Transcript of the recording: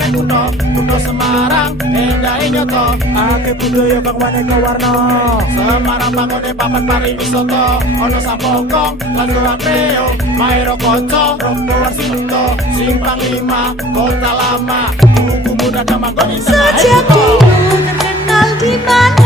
liburane kuno Semarang endah nyoto Akeh budaya kang maneka warna. Semarang bangone papan pariwisata ana Sampokong lan Surabaya Maero Koco Rogo Warsito Simpang 5 Kota Lama Buku Muda Damanggon Sejak dulu terkenal di mana